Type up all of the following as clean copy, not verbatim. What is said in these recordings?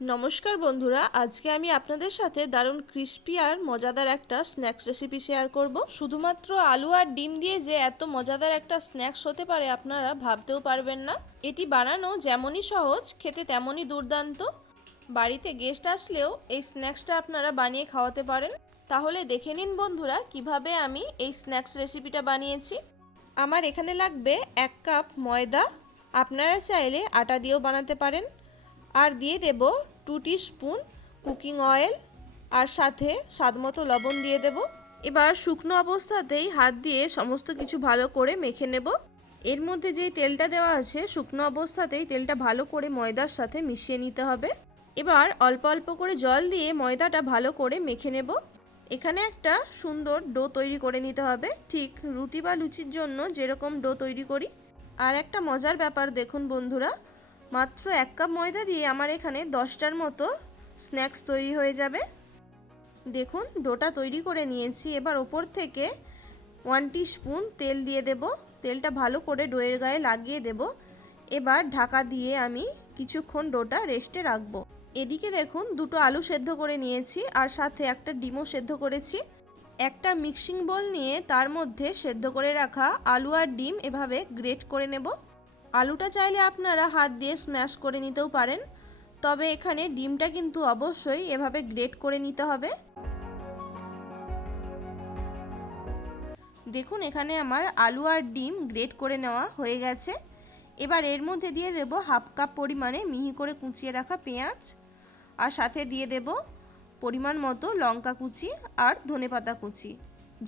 নমস্কার বন্ধুরা, আজকে আমি আপনাদের সাথে দারুণ ক্রিস্পি আর মজাদার একটা স্ন্যাক্স রেসিপি শেয়ার করব। শুধুমাত্র আলু আর ডিম দিয়ে যে এত মজাদার একটা স্ন্যাক্স হতে পারে আপনারা ভাবতেও পারবেন না। এটি বানানো যেমনই সহজ, খেতে তেমনই দুর্দান্ত। বাড়িতে গেস্ট আসলেও এই স্ন্যাক্সটা আপনারা বানিয়ে খাওয়াতে পারেন। তাহলে দেখে নিন বন্ধুরা কিভাবে আমি এই স্ন্যাক্স রেসিপিটা বানিয়েছি। আমার এখানে লাগবে 1 কাপ ময়দা, আপনারা চাইলে আটা দিয়েও বানাতে পারেন। আর দিয়ে দেব 2 টিস্পুন কুকিং অয়েল, আর সাথে স্বাদমতো লবণ দিয়ে দেব। এবার শুকনো অবস্থাতেই হাত দিয়ে সমস্ত কিছু ভালো করে মেখে নেব। এর মধ্যে যেই তেলটা দেওয়া আছে, শুকনো অবস্থাতেই তেলটা ভালো করে ময়দার সাথে মিশিয়ে নিতে হবে। এবার অল্প অল্প করে জল দিয়ে ময়দাটা ভালো করে মেখে নেব। এখানে একটা সুন্দর ডো তৈরি করে নিতে হবে, ঠিক রুটি বা লুচির জন্য যেরকম ডো তৈরি করি। আর একটা মজার ব্যাপার দেখুন বন্ধুরা, মাত্র 1 কাপ ময়দা দিয়ে আমার এখানে 10টার মতো স্ন্যাক্স তৈরি হয়ে যাবে। দেখুন ডোটা তৈরি করে নিয়েছি। এবার ওপর থেকে 1 টিস্পুন তেল দিয়ে দেব। তেলটা ভালো করে ডোয়ের গায়ে লাগিয়ে দেব। এবার ঢাকা দিয়ে আমি কিছুক্ষণ ডোটা রেস্টে রাখবো। এদিকে দেখুন দুটো আলু সেদ্ধ করে নিয়েছি, আর সাথে একটা ডিমও সেদ্ধ করেছি। একটা মিক্সিং বোল নিয়ে তার মধ্যে সেদ্ধ করে রাখা আলু আর ডিম এভাবে গ্রেট করে নেব। আলুটা চাইলে আপনারা হাত দিয়ে স্ম্যাশ করে নিতেও পারেন, তবে এখানে ডিমটা কিন্তু অবশ্যই এভাবে গ্রেট করে নিতে হবে। দেখুন এখানে আমার আলু আর ডিম গ্রেট করে নেওয়া হয়ে গেছে। এবার এর মধ্যে দিয়ে দেব 1/2 কাপ পরিমাণে মিহি করে কুচিয়ে রাখা পেঁয়াজ, আর সাথে দিয়ে দেব পরিমাণ মতো লঙ্কা কুচি আর ধনেপাতা কুচি।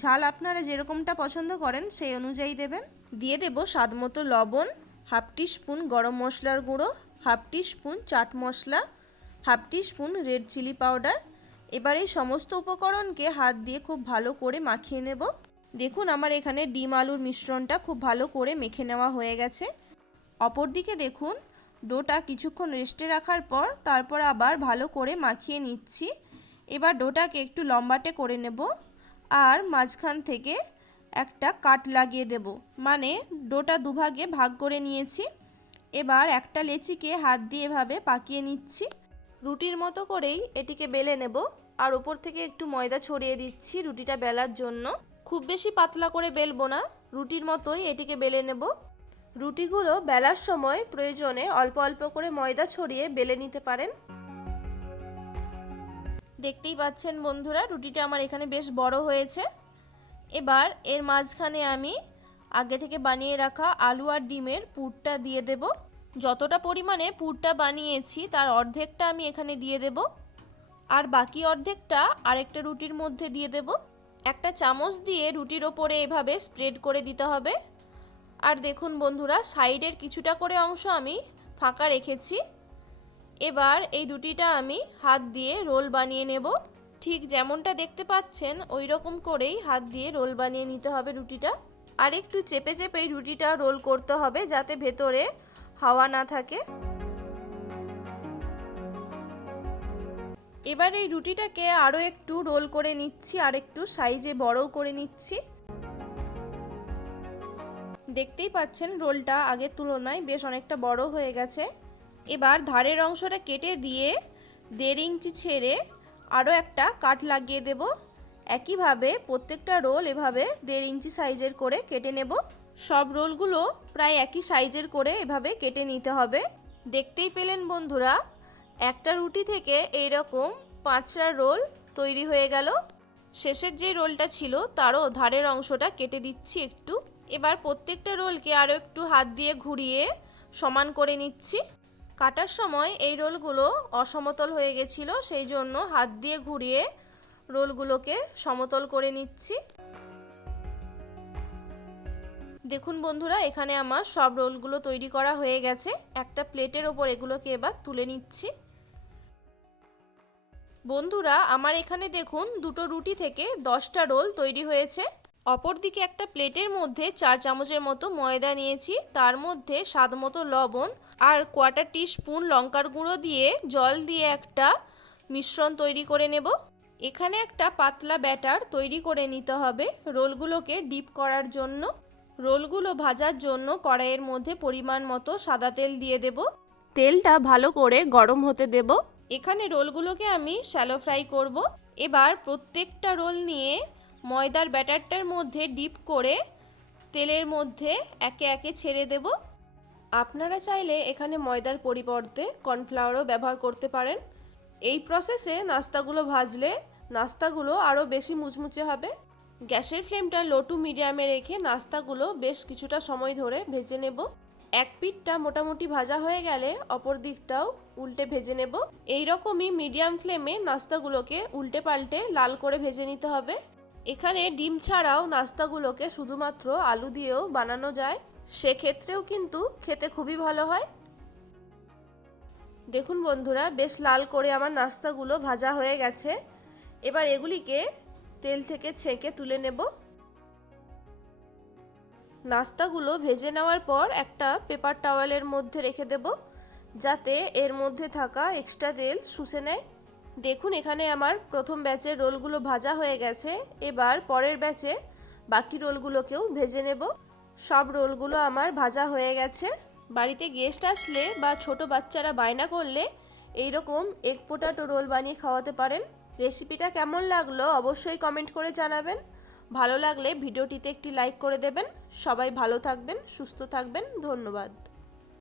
ঝাল আপনারা যেরকমটা পছন্দ করেন সেই অনুযায়ী দেবেন। দিয়ে দেব স্বাদ মতো লবণ, 1/2 টিস্পুন গরম মশলার গুঁড়ো, 1/2 teaspoon chaat masala, 1/2 teaspoon red chilli powder. এবার এই সমস্ত উপকরণকে হাত দিয়ে খুব ভালো করে মাখিয়ে নেব। দেখুন আমার এখানে ডিম আলুর মিশ্রণটা খুব ভালো করে মেখে নেওয়া হয়ে গেছে। অপরদিকে দেখুন ডোটা কিছুক্ষণ রেস্টে রাখার পর তারপর আবার ভালো করে মাখিয়ে নিচ্ছি। এবার ডোটাকে একটু লম্বাটে করে নেব, আর মাঝখান থেকে একটা কাট লাগিয়ে দেব, মানে ডোটা দুভাগে ভাগ করে নিয়েছি। এবার একটা লেচিকে হাত দিয়ে এভাবে পাকিয়ে নিচ্ছি। রুটির মতো করেই এটিকে বেলে নেব, আর উপর থেকে একটু ময়দা ছড়িয়ে দিচ্ছি রুটিটা বেলার জন্য। খুব বেশি পাতলা করে বেলবো না, রুটির মতোই এটিকে বেলে নেব। রুটিগুলো বেলার সময় প্রয়োজনে অল্প অল্প করে ময়দা ছড়িয়ে বেলে নিতে পারেন। দেখতেই পাচ্ছেন বন্ধুরা রুটিটা আমার এখানে বেশ বড় হয়েছে। এবার এর মাঝখানে আমি আগে থেকে বানিয়ে রাখা আলু আর ডিমের পুরটা দিয়ে দেব। যতটা পরিমাণে পুরটা বানিয়েছি তার অর্ধেকটা আমি এখানে দিয়ে দেব, আর বাকি অর্ধেকটা আরেকটা রুটির মধ্যে দিয়ে দেব। একটা চামচ দিয়ে রুটির ওপরে এভাবে স্প্রেড করে দিতে হবে। আর দেখুন বন্ধুরা সাইডের কিছুটা করে অংশ আমি ফাঁকা রেখেছি। এবার এই রুটিটা আমি হাত দিয়ে রোল বানিয়ে নেব। ঠিক যেমনটা দেখতে পাচ্ছেন ওই রকম করেই হাত দিয়ে রোল বানিয়ে নিতে হবে রুটিটা। আর একটু চেপে চেপে রুটিটা রোল করতে হবে যাতে ভেতরে হাওয়া না থাকে। এবার এই রুটিটাকে আরও একটু রোল করে নিচ্ছি, আর একটু সাইজে বড়ও করে নিচ্ছি। দেখতেই পাচ্ছেন রোলটা আগের তুলনায় বেশ অনেকটা বড় হয়ে গেছে। এবার ধারের অংশটা কেটে দিয়ে 1.5 ইঞ্চি ছেড়ে আরও একটা কাট লাগিয়ে দেব। একইভাবে প্রত্যেকটা রোল এভাবে 1.5 ইঞ্চি সাইজের করে কেটে নেব। সব রোলগুলো প্রায় একই সাইজের করে এভাবে কেটে নিতে হবে। দেখতেই পেলেন বন্ধুরা একটা রুটি থেকে এইরকম 5টা রোল তৈরি হয়ে গেল। শেষের যে রোলটা ছিল তারও ধারের অংশটা কেটে দিচ্ছি একটু। এবার প্রত্যেকটা রোলকে আরও একটু হাত দিয়ে ঘুরিয়ে সমান করে নিচ্ছি। কাটার সময় এই রোলগুলো অসমতল হয়ে গেছিলো, সেই জন্য হাত দিয়ে ঘুরিয়ে রোলগুলোকে সমতল করে নিচ্ছি। দেখুন বন্ধুরা এখানে আমার সব রোলগুলো তৈরি করা হয়ে গেছে। একটা প্লেটের ওপর এগুলোকে এবার তুলে নিচ্ছি। বন্ধুরা আমার এখানে দেখুন দুটো রুটি থেকে 10টা রোল তৈরি হয়েছে। অপরদিকে একটা প্লেটের মধ্যে 4 চামচের মতো ময়দা নিয়েছি, তার মধ্যে স্বাদ মতো লবণ আর 1/4 টিস্পুন লঙ্কার গুঁড়ো দিয়ে জল দিয়ে একটা মিশ্রণ তৈরি করে নেব। এখানে একটা পাতলা ব্যাটার তৈরি করে নিতে হবে রোলগুলোকে ডিপ করার জন্য। রোলগুলো ভাজার জন্য কড়াইয়ের মধ্যে পরিমাণ মতো সাদা তেল দিয়ে দেব। তেলটা ভালো করে গরম হতে দেব। এখানে রোলগুলোকে আমি শ্যালো ফ্রাই করব। এবার প্রত্যেকটা রোল নিয়ে ময়দার ব্যাটারটার মধ্যে ডিপ করে তেলের মধ্যে একে একে ছেড়ে দেব। আপনারা চাইলে এখানে ময়দার পরিবর্তে কর্নফ্লাওয়ারও ব্যবহার করতে পারেন। এই প্রসেসে নাস্তাগুলো ভাজলে নাস্তাগুলো আরও বেশি মুচমুচে হবে। গ্যাসের ফ্লেমটা লো টু মিডিয়ামে রেখে নাস্তাগুলো বেশ কিছুটা সময় ধরে ভেজে নেব। এক পিঠটা মোটামুটি ভাজা হয়ে গেলে অপর দিকটাও উল্টে ভেজে নেব। এই রকমই মিডিয়াম ফ্লেমে নাস্তাগুলোকে উল্টে পাল্টে লাল করে ভেজে নিতে হবে। এখানে ডিম ছাড়াও নাস্তাগুলোকে শুধুমাত্র আলু দিয়েও বানানো যায়, সেক্ষেত্রেও কিন্তু খেতে খুবই ভালো হয়। দেখুন বন্ধুরা, বেশ লাল করে আমার নাস্তাগুলো ভাজা হয়ে গেছে। এবার এগুলিকে তেল থেকে ছেঁকে তুলে নেব। নাস্তাগুলো ভেজে নেওয়ার পর একটা পেপার টাওয়েলের মধ্যে রেখে দেব, যাতে এর মধ্যে থাকা এক্সট্রা তেল শুষে নেয়। দেখুন এখানে আমার প্রথম ব্যাচের রোলগুলো ভাজা হয়ে গেছে। এবার পরের ব্যাচে বাকি রোলগুলোকেও ভেজে নেব। সব রোলগুলো আমার ভাজা হয়ে গেছে। বাড়িতে গেস্ট আসলে বা ছোট বাচ্চারা বায়না করলে এইরকম এগ পোটাটো রোল বানিয়ে খাওয়াতে পারেন। রেসিপিটা কেমন লাগলো অবশ্যই কমেন্ট করে জানাবেন। ভালো লাগলে ভিডিওটিতে একটি লাইক করে দেবেন। সবাই ভালো থাকবেন, সুস্থ থাকবেন। ধন্যবাদ।